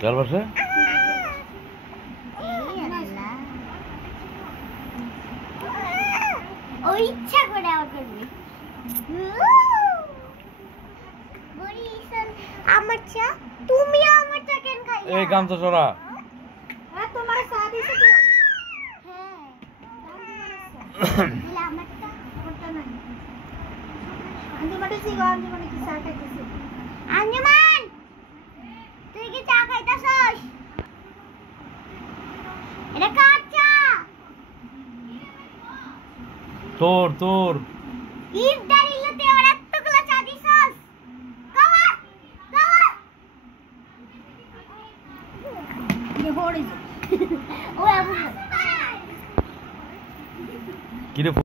কার বাসা? ও ইচ্ছা করে আউট করবে। আমার চা তুমি আমার চা কেন খাইলা? এই গামছা সরা। হ্যাঁ তোমার চা দিছে কেউ? হ্যাঁ দিলা আমার চা ওটা না। আঞ্জুমানে সিগো আঞ্জুমানে কি চা খাইতেছিস? আঞ্জুমান তুই কি চা খাইতাছস? এটা কার চা? তোর ইস দাঁড়িয়েতে আর এতগুলা চা দিছস? কাওয়া ये होड़ी ও আবু কিরে